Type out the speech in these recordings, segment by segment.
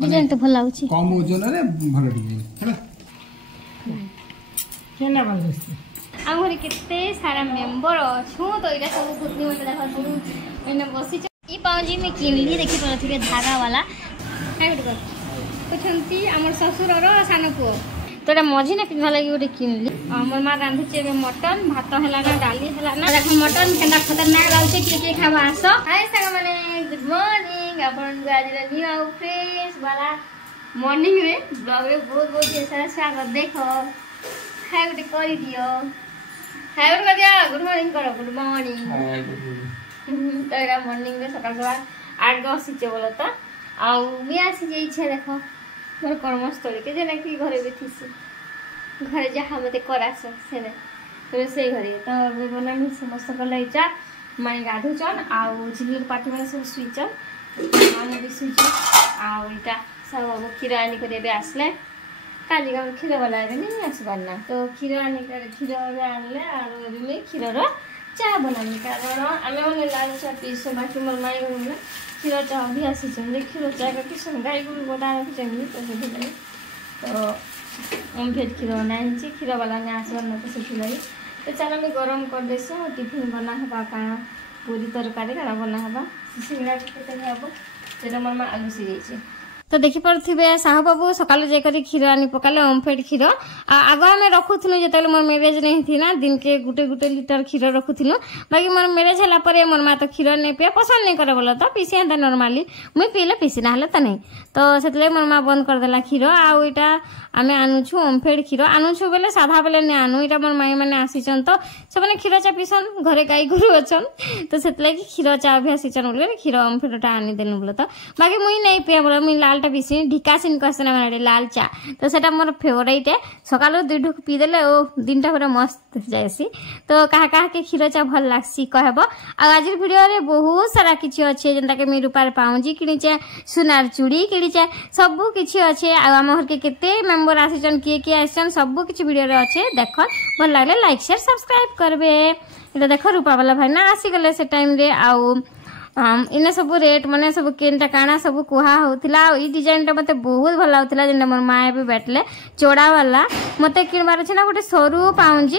design तो भल लागुची कम ओजन रे भल डिजाइन हैला केना भल दिसते हम घरे केते सारा मेंबर अछु तो इला सब गुदनी में देखा सब एने बसी ई पाउजी में किनली देखि परथिबे धागा वाला है गुड कुछंती हमर ससुर रो सानो को तोरा मझी ने पिन्हा लगी गोटे किनली हमर मां रांधुचे बे मटन भात हला ना डाली हला ना देख मटन केना खतरनाक लाउचे के खाबा आसो हाय संग माने गुड मॉर्निंग अपन आज न्यू आउ फ्रेश वाला मॉर्निंग रे ब्लॉग रे बहुत बहुत सारा स्वागत देखो हाय गोटे करी दियो हाय गुड दिया गुड मॉर्निंग करो गुड मॉर्निंग हाय गुड तोरा मॉर्निंग रे सकाळ सकाळ 8:10 सिचे बोला त आउ मी आसी जे इच्छा देखो मोर कर्मस्थली के जेना कि घरे बैठी घरे जहाँ मत करास से तो से घरे तो बना समस्त कलैचा माई गाधुचन आउ झिल्ली पार्टी में सब सुईचन माने भी सुईचन आउ इटा सब क्षीर आनी करे आसले काली का क्षीर वाला नहीं आसबार ना तो क्षीर आनी क्षीर आनले आरो में क्षीर चा बनानी कारण आमे ओने लाल चा पीस बाकी मोर माई घर क्षीर चा भी आसी क्षीर चा का किसन गाय को बता रखी तो ओमफेड क्षीर बनाई क्षीर वाला ने आसबार ना तो से तो चलो मैं गरम कर देसो टिफिन बना हबा का पूरी तरकारी का बना हबा सिंगड़ा के हबो जेटा मोर मा आलू सिझे तो देखि परथिबे साहू बाबू सकाल जे करी खीर आनी पकाले ओमफेड खीर आगो हमें रखुथुनु जेतले मोर मैरिज नहीं थी ना दिन के गुटे गुटे लीटर खीर रखुथुनु बाकी मोर मैरिज हला परे मोर मा तो खीर नहीं पिए पसंद नहीं करे बोला तो पीसी आंदा नॉर्मली मुई पीले पीसी ना हले त नहीं तो सेतले मोर मा बंद कर देला खीर आ इटा आमे आनुछु ओमफेड खीर आनुछु बेले साधा बेले ने आनु इटा मोर माई माने आसीचन तो से माने खीर चा पीसन घरे गाई गुरु अछन तो सेतले कि खीर चा भी आसीचन बोले खीर ओमफेड टा आनी देनु बोला तो बाकी मुई नहीं पिए बोला मुई लाल टा पीसी ढिकासिन कसना माने लाल चा तो सेटा मोर फेवरेट है सकालो दुई ढुक पी देले ओ दिन टा पूरा मस्त जायसी तो कहा के खीर चा भल लागसी कहबो आ आज वीडियो रे बहुत सारा किछि अछि जेंता के मी रूपार पाउजी किनिचे सुनार चूड़ी किनिचे सब किछि अछि आ हम घर के केते मेंबर आसीचन किए आसीचन सब किछि वीडियो रे अछि देखो भल लागले लाइक शेयर सब्सक्राइब करबे एटा देखो रूपा वाला भाई ना आसी गले से टाइम रे आउ इने सब रेट माने सब केनटा काना सब कुहा होतिला ई डिजाइन टा मते बहुत भल लागतिला जेना मोर माए भी बैठले चौड़ा वाला मते किनबार छै ना गोटे सरू पाउंजी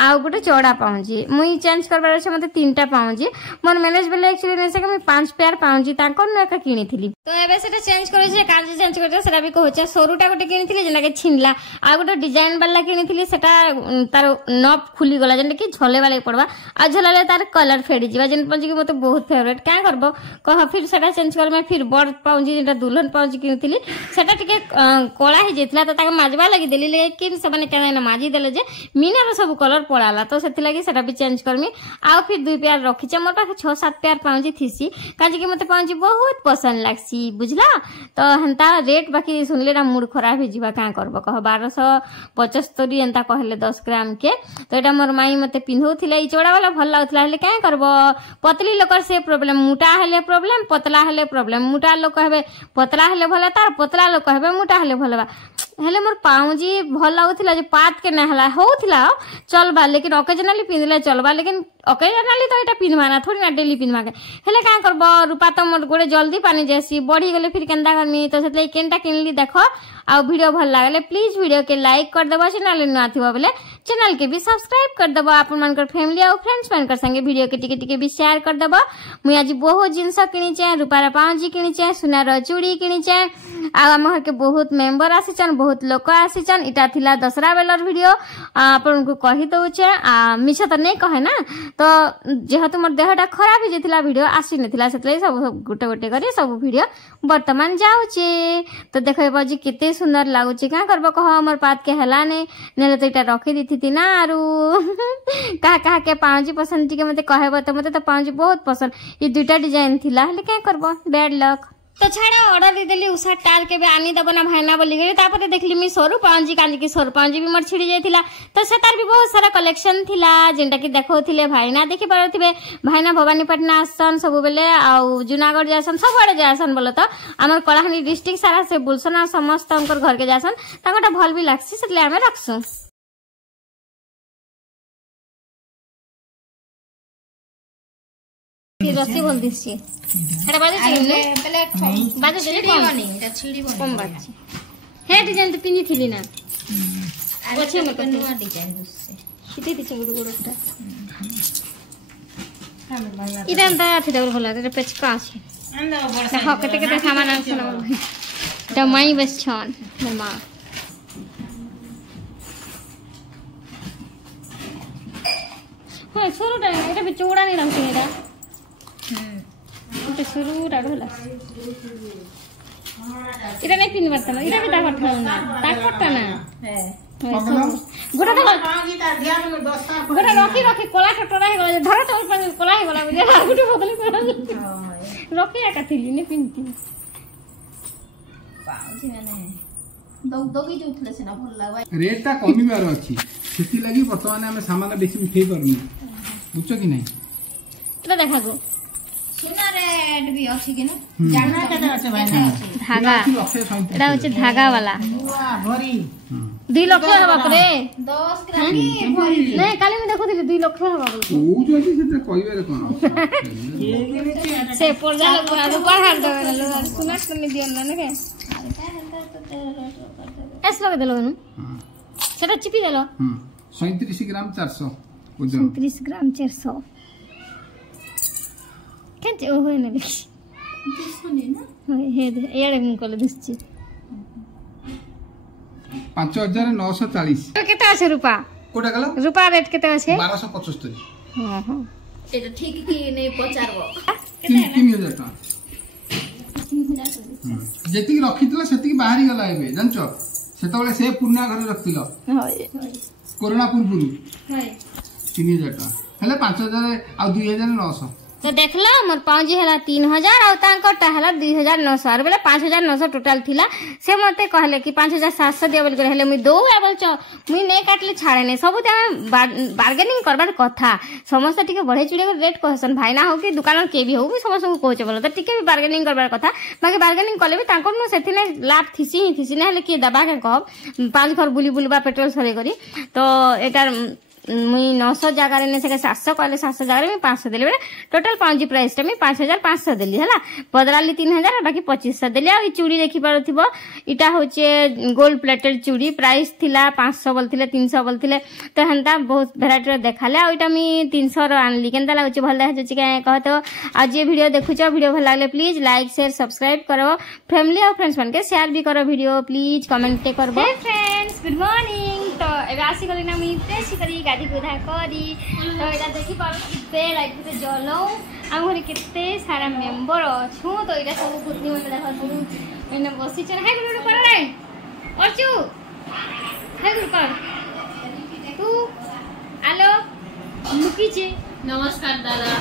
आ गोटे चौड़ा पाउंजी मुई चेंज करबार छै मते तीनटा पाउंजी मोर मैनेज बेले एक्चुअली नै से कि 5 पेयर पाउंजी ताको न का किनिथिली तो एबे सेटा चेंज करै छै काज चेंज करै सेटा भी कहै छै सरूटा गोटे किनिथिली जेना के छिनला आ गोटे डिजाइन वाला किनिथिली सेटा तार नॉब खुली गला जेना कि झले वाला पड़वा आ झलले तार कलर फेडी जिवा जेन पंजी कि मते बहुत फेवरेट का करबो कह फिर सेटा चेंज कर मैं फिर बड़ पाउंजी जेटा दुल्हन पाउंजी किनिथिली सेटा टिके कोला हे जेतला त ताके माजवा लागि देली लेकिन से माने केना माजी देले जे मीनार सब कलर पड़ाला तो सेति लागि सेटा भी चेंज करमी आ फिर 2 पेयर रखी छ मोर पाखे 6-7 पेयर पाउंजी थीसी काजे कि मते पाउंजी बहुत पसंद लागसी बुझला तो हंता रेट बाकी सुनले ना मूड खराब हे जीवा का करबो कह 1275 एंता कहले 10 ग्राम के तो एटा मोर माई मते पिन्होथिले ई चौड़ा वाला भल लागथला हेले का करबो पतली लोकर से प्रॉब्लम मोटा हेले प्रॉब्लम पतला हेले प्रॉब्लम मोटा लोग कहबे पतला हेले भला तार पतला लोग कहबे मोटा हेले भलबा हेले मोर पाउजी भल लागथला जे पात के नहला होथला चलबा लेकिन ओकेजनली पिनले चलबा लेकिन ओकेजनली तो एटा पिनवा ना थोड़ी ना डेली पिनवा के हेले का करबो रूपा तो मोर गोड़े जल्दी पानी जैसी बढ़ी गले फिर केंदा करमी तो सेतले केनटा किनली देखो आ वीडियो भल लागले प्लीज वीडियो के लाइक कर देबो चैनल न आथिबो बोले चैनल के भी सब्सक्राइब कर देबो अपन मानकर फैमिली और फ्रेंड्स मानकर संगे वीडियो के टिके टिके भी शेयर कर देबो मुई आज बहुत जिंस किनी छै रूपारा पाउजी किनी छै सुनार चूड़ी किनी छै आ हम घर के बहुत मेंबर आसीचन बहुत लोक आसीचन इटा थिला दसरा बेलर वीडियो आपन को कहि दउ छै आ मिछ त नै कहे ना तो जेहेतु मोर देहटा खराब हे जेथिला वीडियो आसी नथिला सेतले सब गोटे गोटे करी सब वीडियो वर्तमान जाउ छै तो देखै बाजी केते सुंदर लागु छै का करबो कह हमर पात के हला नै नेले तो इटा रखि दिथि ना आरु कहा के पाउजी पसंद के मते कहबो त मते तो पाउजी बहुत पसंद ये दुटा डिजाइन थिला हले का करबो बैड लक तो छाड़ा ऑर्डर दे देली उसा टार के बे आनी दबो ना भाईना बोली गई तापते देखली मी सरू पांजी कांजी की सरू पांजी भी मोर छिड़ी जाइथिला तो से तार भी बहुत सारा कलेक्शन थिला जेंटा की देखौथिले भाईना देखि परथिबे भाईना भवानीपटना आसन सब बेले आ जुनागढ़ जासन सब बड़े जासन बोलो तो हमर कलाहांडी डिस्ट्रिक्ट सारा से बुलसन आ समस्त हमर घर के जासन ताकोटा भल भी लागसी सेतले हमें रखसु खीर रस्सी बोल दिसछि एटा बाजू छिले पहले बाजू दे कोनी एटा छिड़ी बनी कम बाजू हे डिजाइन तो पिनी थिली ना पछे में कनुआ डिजाइन दुससे किते दिछ गुडु गुडुटा इदा अंदा थि डबल भला रे पेचका अछि अंदा बड़ देखो कते कते सामान अछि ना এটা মাই বেশ ছন মা হ্যাঁ শুরুটা এটা বি চৌড়া নি রাখছি এটা এটা শুরুটা হলো এটা নাই পিন মারতা না এটা বি তা করতে না তা করতে না হ্যাঁ গোটা তো গোটা রকি রকি কলা টটরা হে গলা ধরা তো কলা হে গলা বুঝে গুটি বদলি করা রকি একা থিলি নি পিনতি रेटा कमिबार अछि सेति लागि वर्तमान हम सामान बेसी उठै परनी बुझछ कि नै तो देखा गो सोना रेट भी अछि कि न जाना कते अछि भाई धागा एटा होचे धागा वाला वाह भरी 2 लाख हबा करे 10 ग्राम की भरी नहीं काली में देखो 2 लाख हबा बोल ओ जदी से कहबे कोन से पर्दा लोग आ पहाड़ दे सुना तुम दियो ना के एस लगे देलो न सेटा चिपी देलो 37 ग्राम 400 37 ग्राम 400 केंते ओ होय ना देखि दिसने ना हे एडे मु कले दिसछि 5940 तो केते আছে रूपा कोटा गलो रूपा रेट केते আছে 1275 हां हां एटा ठीक की नै पचारबो 3000 टका जेति रखितला सेति बाहरी गला एबे जानचो सेतबेले से पुरना घर रखतिलो हाय कोरोना पूर्व हाय 3000 टका हेले 5000 आ 2900 तो देखला मोर पांजी हला 3000 आ तांकोटा हला 2900 और बेले 5900 टोटल थिला से मते कहले कि 5700 दिया बोल हेले मुई दो बोल छ मुई नै काटले छाड़े नै सब ते बार्गेनिंग करबार कथा समस्त टिके बढ़े चुड़े रेट कहसन भाई ना हो कि दुकान के भी हो भी समस्त को कहछ बोल त टिके भी बार्गेनिंग करबार कथा बाकी बार्गेनिंग कले भी तांको न सेथिने लाभ थिसी ना हेले कि दबा के कह 5 घर बुली बुलबा पेट्रोल सरे करी तो एटार मुई 900 जगह रे ने से 700 कहले 700 जगह में 500 देले टोटल पांजी प्राइस टा में 5500 देली हला बदलाली 3000 बाकी 2500 देली आ चूड़ी देखि पारथिबो इटा होचे गोल्ड प्लेटेड चूड़ी प्राइस थिला 500 बोलथिले 300 बोलथिले तो हंता बहुत वैरायटी देखाले आ इटा मी 300 रो आनली केनता लागुचे भल देखछ के कहतो आ जे वीडियो देखुचो वीडियो भल लागले प्लीज लाइक शेयर सब्सक्राइब करो फैमिली और फ्रेंड्स मन के शेयर भी करो वीडियो प्लीज कमेंट करबो हे फ्रेंड्स गुड मॉर्निंग तो एबे आसी गली ना मी तेसी करी गाड़ी गुधा करी तो एटा देखि पारो किते लाइट गुते जलो हम घरे किते सारा मेंबर छु तो एटा सब गुदनी में देखा सब एने बसी छ हाय गुडु कर रे अर्चु हाय गुडु कर तू हेलो मुकी छी नमस्कार दादा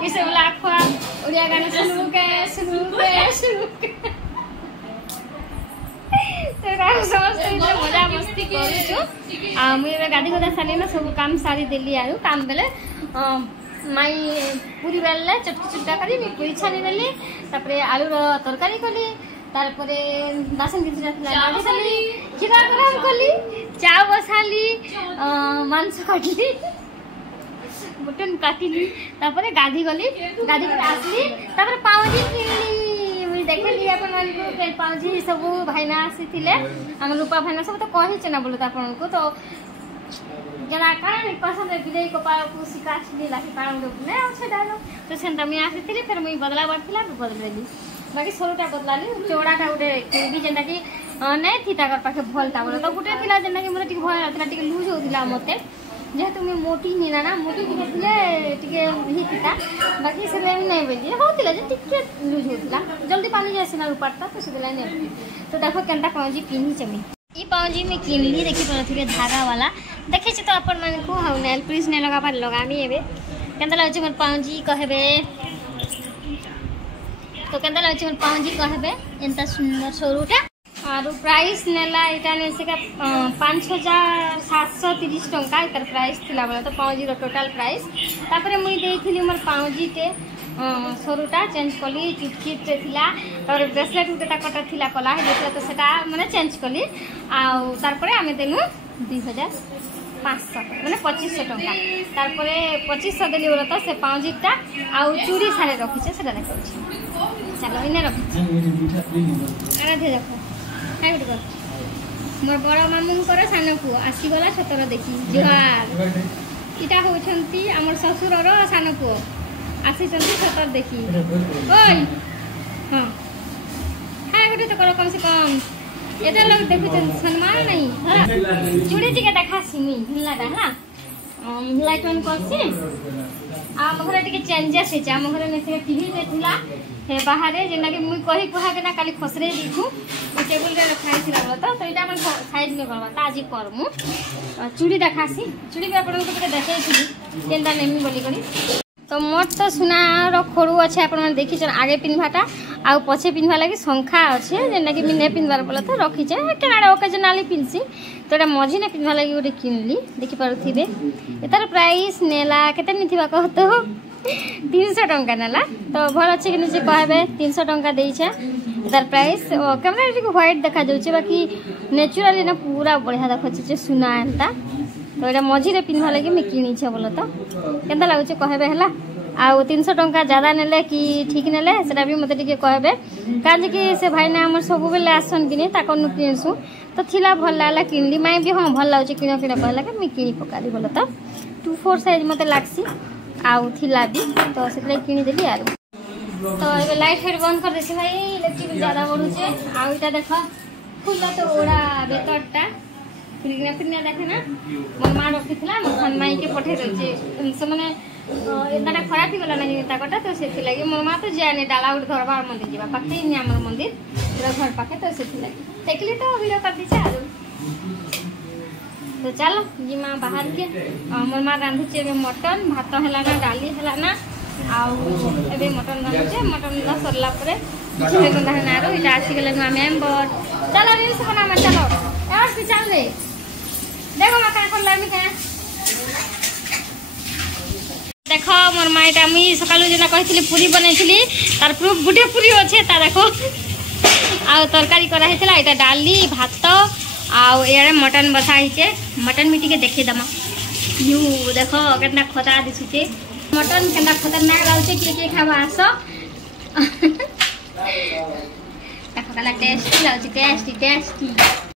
किसे बोला खवा ओडिया गाना सुनु के समस्त मजा मस्ती करू मुझे गाड़ी गोदा सारी ना सब काम सारी दिल्ली आरु काम बेले माई पूरी बेले चटकी चुटा करी पूरी छानी देली तापरे आलू रो तरकारी कली तारपरे बासन किछि रखला गाड़ी कली खीरा गरम कली चा बसाली मांस काटली मटन काटिली तापरे गाधी गली गाधी कर आसली तापरे पावजी किनली देखली अपन मन को के पाउजी सब भाईना आसीथिले हम रूपा भाईना सब तो कहि छ ना बोलत अपन को तो जरा कारण पसंद बिले को पा को सिकाछली लाठी कारण लोग ने छै डालो तो सेंटा में आसीथिले फिर मुई बदला बारथिला बदलली बाकी सोरटा बदलाली चौड़ाटा उडे भी जेंदा कि नै थी ताकर पाखे भलता बोल तो गुटे थिला जेंदा कि मोर टिक भय थिला टिक लूज होतिला मते जेहेतु मैं मोटी नीला ना मोटी टिके टिके ही थिता बाकी से नहीं बेजी होतिला जे टिके लूज होतिला जल्दी पानी जैसे ना उपाड़ता तो सेला नहीं तो देखो केनता पाउजी पिनी चमी ई पाउजी में किनली देखि परथिले धागा वाला देखै छ तो अपन मन को हाउ नेल प्लीज ने लगा पर लगामी एबे केनता लागछ मोर पाउजी कहबे तो केनता लागछ मोर पाउजी कहबे एंता सुंदर सोरूटा और प्राइस नेला इटा ने से 5730 टंका इतर प्राइस थिला बोला तो पाउजी रो टोटल प्राइस तापरे मुई देइथिली मोर पाउजी के सोरूटा चेंज कली चिटचिट थिला और ब्रेसलेट उटेटा कटा थिला कला हे देखला तो सेटा माने चेंज कली आ तारपरे आमे देनु 2000 500 মানে 2500 टंका तारपरे 2500 देली बोला तो से पाउजीटा आउ चूड़ी सारे रखिছে সেটা দেখাচ্ছি चलो इने रखिছে आराधे देखो हाय गुड मोर बड़ मामुंकर सानो को आसी गला 17 देखि जुहार इटा होछंती हमर ससुरर सानो को आसी चंती 17 देखि ओय हां हाय गुड तो करो कम से कम एटा लोग देखु सम्मान नहीं हां चूड़ी टिके देखा सिमी ढिलाटा हला लाइट ऑन करसी आम घर टिके चेंजेस हे आम घर में से टीवी रे थिला हे बाहर जेना कि मुई कहि कुहा के ना काली खसरे दिखु टेबल रे रखाई थिला तो एटा मन साइड में करबा ता आज करमु चूड़ी देखासी चूड़ी में अपन को देखाई थी केनदा नेमी बोली करी तो मोट तो सुनार खोरू अच्छे आप देखी आगे पिन्हवाटा आउ पछे पिन्हवा लगी शंखा अच्छे जेना कि ने पिन्हवार बोला तो रखीचे केनाडे ओकेजनाली पिन्हसी तो एटा मझी ने पिन्हवा लगी गोटे किनली देखि पारुथिबे एतार प्राइस नेला केते निथिबा कह तो 300 टंका नेला तो भल अच्छे कि निचे कहबे 300 टंका देइछे एतार प्राइस कैमरा टिक व्हाइट देखा जाउछे बाकी नेचुरली ना पूरा बढ़िया देखछि जे सुना एंता तो एटा मझी रे पिन्हवा लगी मैं किनी छे बोलो तो केनता लागुछे कहबे हला आ 300 टंका ज्यादा नेले कि ठीक नेले सेटा भी मते टिके कहबे काज कि से भाई ना हमर सब बेले आसन किने ताको नु किनसु तो थिला भल लागला किनली माई भी हां भल लागुछे किनो किनो कहला के मैं किनी पका दी बोलो तो 24 साइज मते लागसी आउ थिला भी तो सेटले किनी देली यार तो ए लाइट हेड बंद कर देसी भाई इलेक्ट्रिक बिल ज्यादा बढ़ुछे आउ इटा देखो फुला तो ओडा बेतरटा फिरना देखे ना मोर माँ रखी मोर सनमाई के पठे दे से मैंने एदाटा खराब ही गला ना ताकटा तो से लगी मोर माँ तो जाए डाला उठ घरबार मंदिर जावा पाखे ही आमर मंदिर पूरा घर पाखे तो से देखली तो वीडियो कर दीछे आरो तो चलो जी माँ बाहर के मोर माँ रांधुचे मटन भात हैला ना डाली हैला ना आउ एबे मटन रांधुचे मटन ला सरला परे किछे गंदा है नारो इटा आसी गेले ना मेंबर चलो रील्स बनामा चलो यार से चल रे देखो माता कर लामी के देखो मोर माइटा मुई सकालु जेना कहितली पूरी बनैतली तार प्रूफ गुटे पूरी अछि ता देखो आ तरकारी करा हेतला एटा डाली भात आउ एरे मटन बसा हिचे मटन मिटी के देखि दमा यू देखो केतना खतरा दिसुचे मटन केतना खतरनाक लाउचे के खाबा आसो देखो कला टेस्टी लाउचे टेस्टी